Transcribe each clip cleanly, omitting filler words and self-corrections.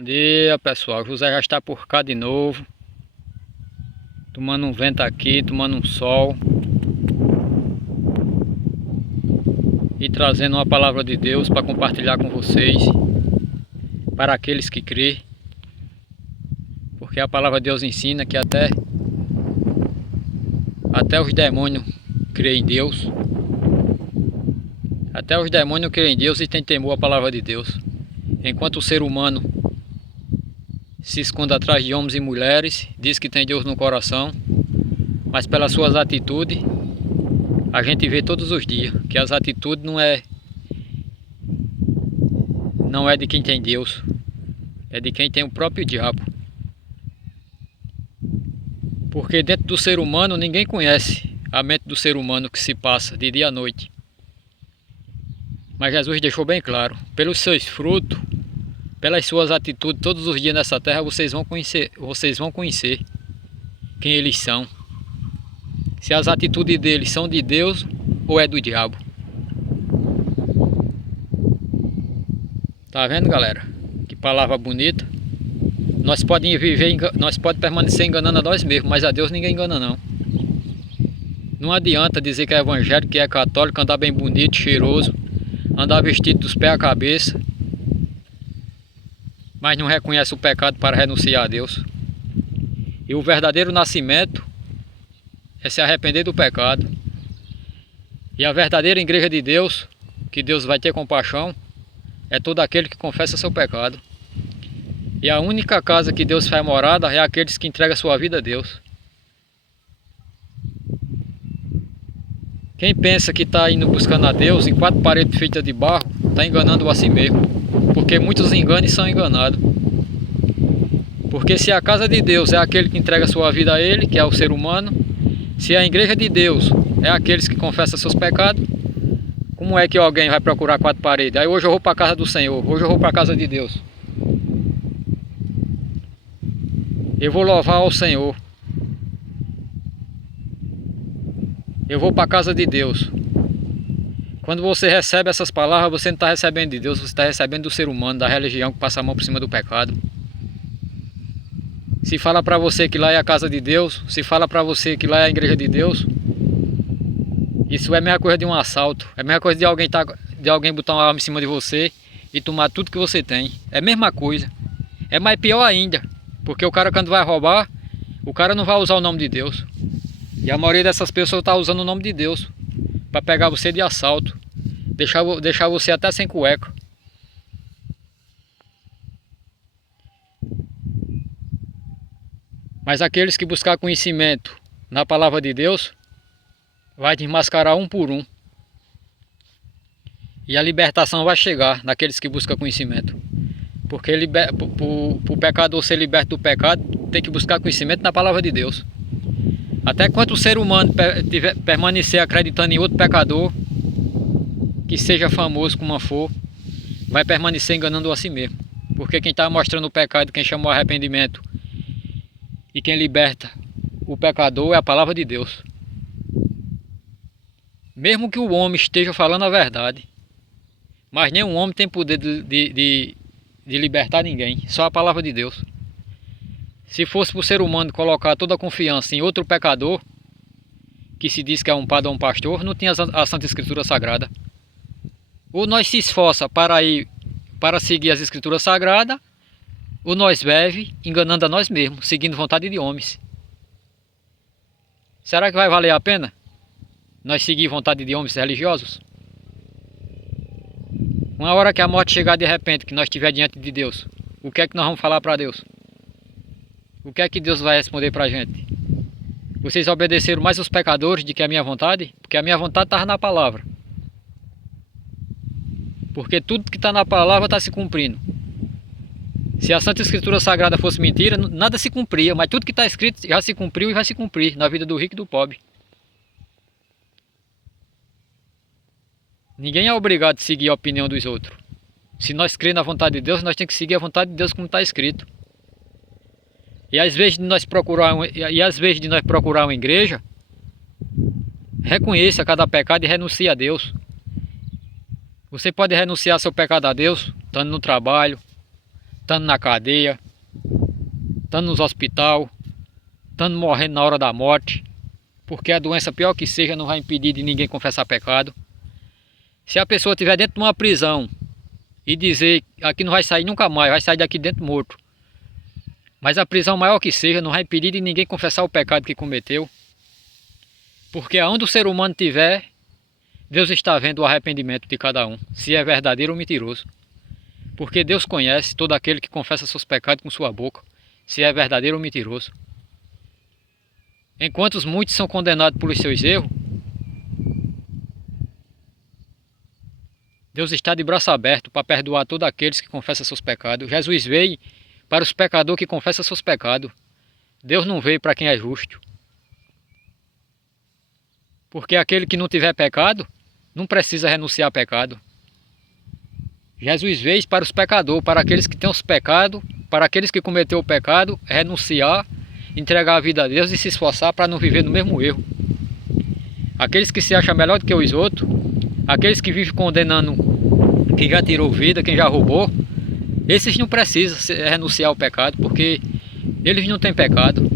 Bom dia, pessoal. José já está por cá de novo, tomando um vento aqui, tomando um sol e trazendo uma palavra de Deus para compartilhar com vocês, para aqueles que crêem, porque a palavra de Deus ensina que até os demônios creem em Deus, até os demônios creem em Deus e têm temor à palavra de Deus, enquanto o ser humano se esconde atrás de homens e mulheres, diz que tem Deus no coração, mas pelas suas atitudes, a gente vê todos os dias que as atitudes não é de quem tem Deus, é de quem tem o próprio diabo. Porque dentro do ser humano ninguém conhece a mente do ser humano que se passa de dia à noite. Mas Jesus deixou bem claro, pelos seus frutos, pelas suas atitudes todos os dias nessa terra, vocês vão conhecer quem eles são. Se as atitudes deles são de Deus ou é do diabo. Tá vendo, galera? Que palavra bonita. Nós podemos permanecer enganando a nós mesmos, mas a Deus ninguém engana não. Não adianta dizer que é evangélico, que é católico, andar bem bonito, cheiroso, andar vestido dos pés à cabeça, mas não reconhece o pecado para renunciar a Deus. E o verdadeiro nascimento é se arrepender do pecado. E a verdadeira igreja de Deus, que Deus vai ter compaixão, é todo aquele que confessa seu pecado. E a única casa que Deus faz morada é aqueles que entregam a sua vida a Deus. Quem pensa que está indo buscando a Deus em quatro paredes feitas de barro, está enganando a si mesmo. Porque muitos enganam e são enganados. Porque se a casa de Deus é aquele que entrega a sua vida a Ele, que é o ser humano, se a igreja de Deus é aqueles que confessam seus pecados, como é que alguém vai procurar quatro paredes? Aí hoje eu vou para a casa do Senhor, hoje eu vou para a casa de Deus. Eu vou louvar ao Senhor. Eu vou para a casa de Deus. Quando você recebe essas palavras, você não está recebendo de Deus, você está recebendo do ser humano, da religião que passa a mão por cima do pecado. Se fala para você que lá é a casa de Deus, se fala para você que lá é a igreja de Deus, isso é a mesma coisa de um assalto, é a mesma coisa de alguém botar uma arma em cima de você e tomar tudo que você tem. É a mesma coisa. É mais pior ainda, porque o cara quando vai roubar, o cara não vai usar o nome de Deus. E a maioria dessas pessoas está usando o nome de Deus para pegar você de assalto, deixar você até sem cueca. Mas aqueles que buscar conhecimento na palavra de Deus, vai desmascarar um por um. E a libertação vai chegar naqueles que buscam conhecimento. Porque para o pecador ser liberto do pecado, tem que buscar conhecimento na palavra de Deus. Até quanto o ser humano permanecer acreditando em outro pecador, que seja famoso como for, vai permanecer enganando a si mesmo. Porque quem está mostrando o pecado, quem chama o arrependimento e quem liberta o pecador é a palavra de Deus. Mesmo que o homem esteja falando a verdade, mas nenhum homem tem poder de libertar ninguém, só a palavra de Deus. Se fosse para o ser humano colocar toda a confiança em outro pecador, que se diz que é um padre ou um pastor, não tinha a Santa Escritura Sagrada. Ou nós se esforça para seguir as Escrituras Sagradas, ou nós vive enganando a nós mesmos, seguindo vontade de homens. Será que vai valer a pena nós seguir vontade de homens religiosos? Uma hora que a morte chegar de repente, que nós estiver diante de Deus, o que é que nós vamos falar para Deus? O que é que Deus vai responder para a gente? Vocês obedeceram mais os pecadores do que a minha vontade? Porque a minha vontade estava na palavra. Porque tudo que está na palavra está se cumprindo. Se a Santa Escritura Sagrada fosse mentira, nada se cumpria, mas tudo que está escrito já se cumpriu e vai se cumprir na vida do rico e do pobre. Ninguém é obrigado a seguir a opinião dos outros. Se nós cremos na vontade de Deus, nós temos que seguir a vontade de Deus como está escrito. E às vezes de nós procurar uma igreja, reconheça cada pecado e renuncie a Deus. Você pode renunciar seu pecado a Deus, estando no trabalho, estando na cadeia, estando nos hospital, estando morrendo na hora da morte, porque a doença, pior que seja, não vai impedir de ninguém confessar pecado. Se a pessoa estiver dentro de uma prisão e dizer aqui não vai sair nunca mais, vai sair daqui dentro morto, mas a prisão maior que seja não vai impedir de ninguém confessar o pecado que cometeu, porque aonde o ser humano estiver, Deus está vendo o arrependimento de cada um, se é verdadeiro ou mentiroso. Porque Deus conhece todo aquele que confessa seus pecados com sua boca, se é verdadeiro ou mentiroso. Enquanto muitos são condenados pelos seus erros, Deus está de braço aberto para perdoar todos aqueles que confessam seus pecados. Jesus veio para os pecadores que confessam seus pecados. Deus não veio para quem é justo. Porque aquele que não tiver pecado, não precisa renunciar a pecado. Jesus veio para os pecadores, para aqueles que têm os pecados, para aqueles que cometeram o pecado, renunciar, entregar a vida a Deus e se esforçar para não viver no mesmo erro. Aqueles que se acham melhor do que os outros, aqueles que vivem condenando quem já tirou vida, quem já roubou, esses não precisam renunciar ao pecado, porque eles não têm pecado.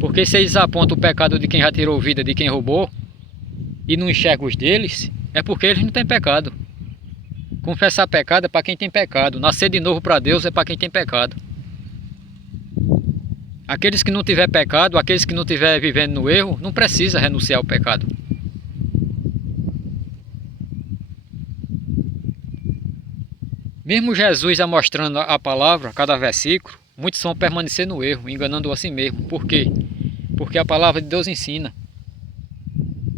Porque se eles apontam o pecado de quem já tirou vida, de quem roubou, e não enxergam os deles, é porque eles não têm pecado. Confessar pecado é para quem tem pecado. Nascer de novo para Deus é para quem tem pecado. Aqueles que não tiver pecado, aqueles que não estiver vivendo no erro, não precisa renunciar ao pecado. Mesmo Jesus mostrando a palavra, cada versículo, muitos vão permanecer no erro, enganando a si mesmo. Por quê? Porque a palavra de Deus ensina.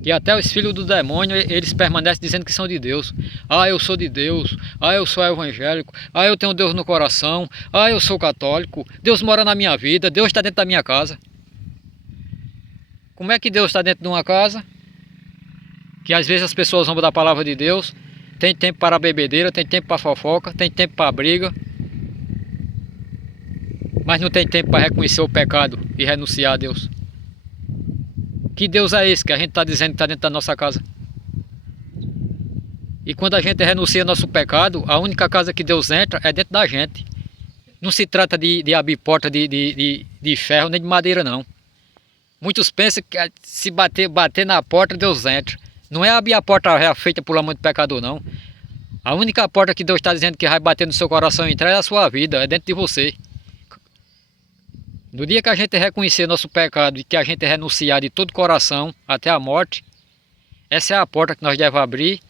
E até os filhos do demônio, eles permanecem dizendo que são de Deus. Ah, eu sou de Deus. Ah, eu sou evangélico. Ah, eu tenho Deus no coração. Ah, eu sou católico. Deus mora na minha vida. Deus está dentro da minha casa. Como é que Deus está dentro de uma casa? Que às vezes as pessoas vão da palavra de Deus. Tem tempo para a bebedeira, tem tempo para a fofoca, tem tempo para a briga. Mas não tem tempo para reconhecer o pecado e renunciar a Deus. Que Deus é esse que a gente está dizendo que está dentro da nossa casa? E quando a gente renuncia ao nosso pecado, a única casa que Deus entra é dentro da gente. Não se trata de abrir porta de ferro nem de madeira, não. Muitos pensam que se bater na porta, Deus entra. Não é abrir a porta já feita por amor do pecador, não. A única porta que Deus está dizendo que vai bater no seu coração e entrar é a sua vida, é dentro de você. No dia que a gente reconhecer nosso pecado e que a gente renunciar de todo o coração até a morte, essa é a porta que nós devemos abrir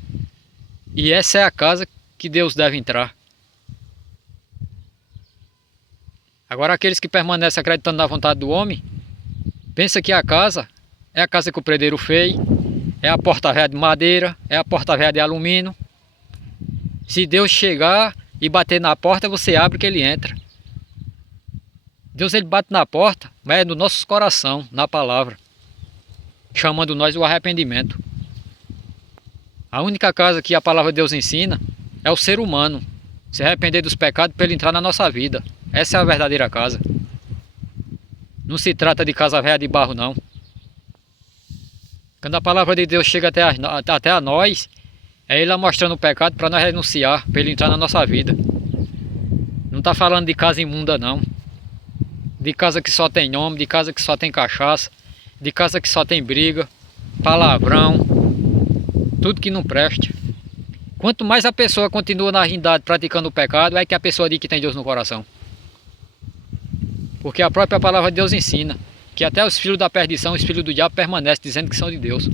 e essa é a casa que Deus deve entrar. Agora aqueles que permanecem acreditando na vontade do homem, pensam que a casa é a casa que o predeiro fez, é a porta velha de madeira, é a porta velha de alumínio. Se Deus chegar e bater na porta, você abre que ele entra. Deus ele bate na porta, mas é no nosso coração, na palavra, chamando nós o arrependimento. A única casa que a palavra de Deus ensina é o ser humano, se arrepender dos pecados para ele entrar na nossa vida. Essa é a verdadeira casa. Não se trata de casa velha de barro, não. Quando a palavra de Deus chega até a nós, é ele mostrando o pecado para nós renunciar, para ele entrar na nossa vida. Não está falando de casa imunda, não. De casa que só tem nome, de casa que só tem cachaça, de casa que só tem briga, palavrão, tudo que não preste. Quanto mais a pessoa continua na ruindade praticando o pecado, é que a pessoa diz que tem Deus no coração. Porque a própria palavra de Deus ensina que até os filhos da perdição, os filhos do diabo permanecem dizendo que são de Deus.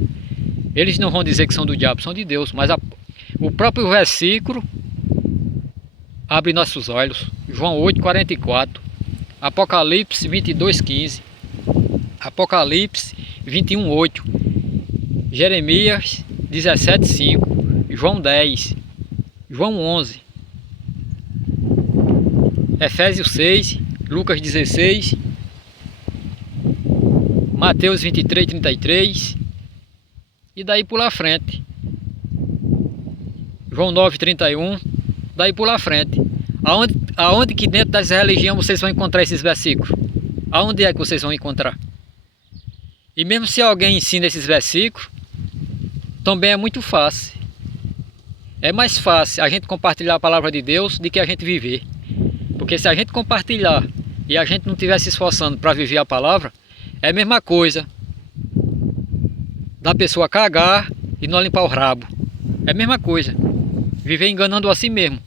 Eles não vão dizer que são do diabo, são de Deus, mas o próprio versículo abre nossos olhos. João 8:44. Apocalipse 22:15, Apocalipse 21:8, Jeremias 17:5, João 10, João 11, Efésios 6, Lucas 16, Mateus 23:33 e daí por lá frente. João 9:31, daí por lá frente. Aonde que dentro das religiões vocês vão encontrar esses versículos? Aonde é que vocês vão encontrar? E mesmo se alguém ensina esses versículos, também é muito fácil. É mais fácil a gente compartilhar a palavra de Deus do que a gente viver. Porque se a gente compartilhar e a gente não estiver se esforçando para viver a palavra, é a mesma coisa da pessoa cagar e não limpar o rabo. É a mesma coisa. Viver enganando a si mesmo.